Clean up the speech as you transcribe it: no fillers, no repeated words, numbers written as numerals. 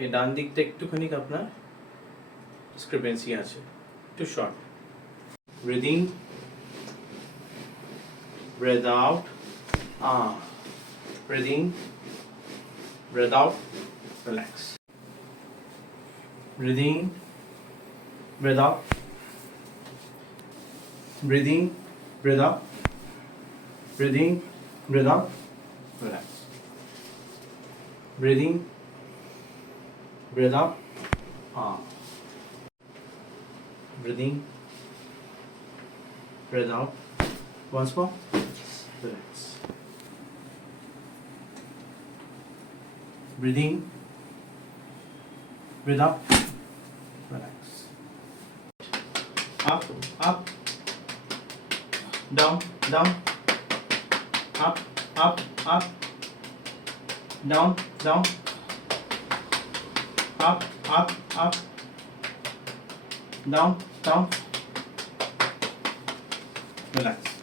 এই ডান দিকটা একটুখানি আপনার ডিসক্রিপেন্সি আছে, একটু short. Breathe in, breathe out, breathe in, breathe out, relax. Breathe in, breathe out, breathe in, breathe out, breathe in, breathe out, relax. Breathe in, breathe out, breathe in, breathe out. Once more, relax. Breathe in, breathe out, relax. Up, up, down, down, up, up, up, down, down, up, up, up, down, down, relax.